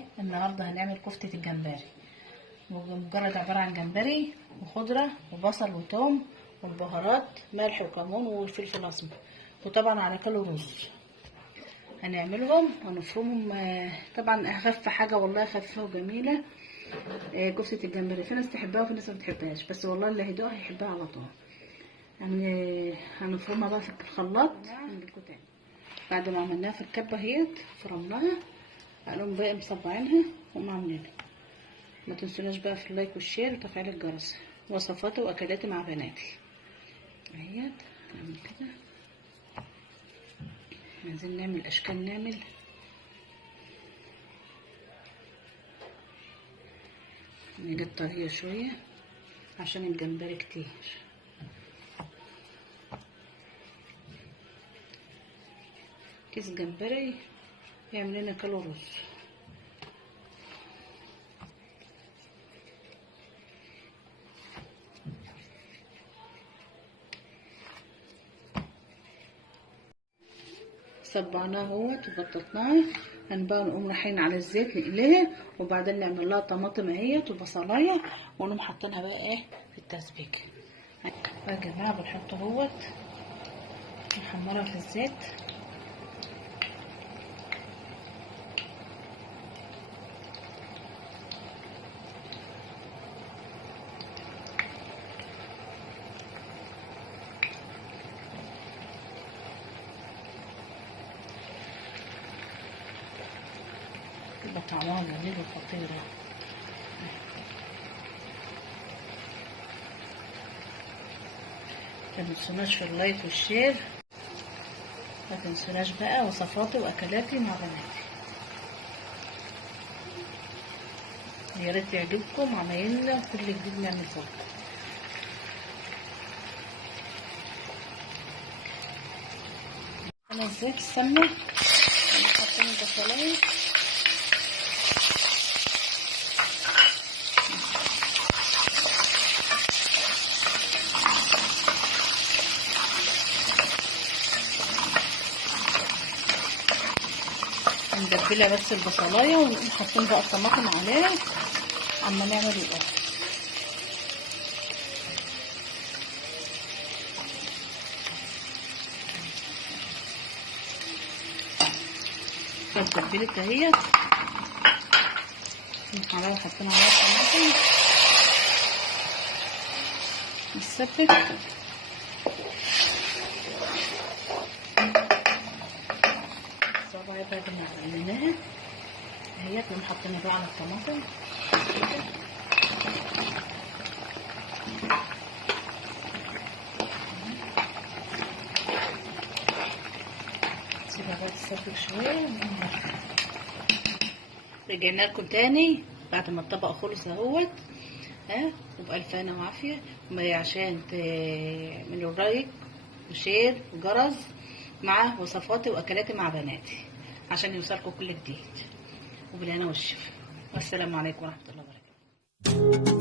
ايه النهارده هنعمل كفتة الجمبري. مجرد عبارة عن جمبري وخضرة وبصل وتوم والبهارات ملح وكمون وفلفل اسمر، وطبعا على كيلو رز. هنعملهم ونفرمهم. طبعا اخف حاجة والله، خفيفة وجميلة. كفتة الجمبري في ناس تحبها وفي ناس ما بتحبهاش، بس والله اللي هيدوقها هيحبها على طول. يعني هنفرمها بقى في الخلاط بعد ما عملناها في الكبة اهيت، فرمناها هنقوم بقى مصبعينها وعاملينها. ما تنسوناش بقى في اللايك والشير وتفعيل الجرس. وصفاتي واكلاتي مع بناتي اهيت. نعمل كده، عايزين نعمل اشكال، نعمل نجيب طريه شويه عشان الجمبري كتير. كيس جمبري يعمل لنا كيلو رز. صبعناه اهوت وبططناه. هنبقى نقوم رايحين على الزيت نقليها، وبعدين نعمل لها طماطم اهيت وبصلايه، ونقوم حاطينها بقى ايه في التسبيكه. يا جماعه بنحط اهوت نحمرها في الزيت. يبقى طعمها جميل وخطيرة. متنسوناش في اللايك والشير، متنسوناش بقى وصفاتي واكلاتي مع بناتي. يا ريت يعجبكم عمايلنا كل جديد نعمل فوق. انا زيت السمنه حاطين البصلايه مدبله بس البصلايه، ونقوم حاطين بقى الطماطم عليها اما نعمل الاكل. فتبلت اهي عليها، حاطين عليها الطماطم نسبك. الصباعي بعد ما عملناها اهي نقوم حاطينها بقى على الطماطم كده. سيبها بقى تسبك شويه. رجعنا لكم تاني بعد ما الطبق خلص اهوت، وبألف هنا وعافيه. عشان تعملوا لايك وشير وجرس مع وصفاتي واكلاتي مع بناتي عشان يوصلكم كل جديد. وبالهنا والشفا، والسلام عليكم ورحمه الله وبركاته.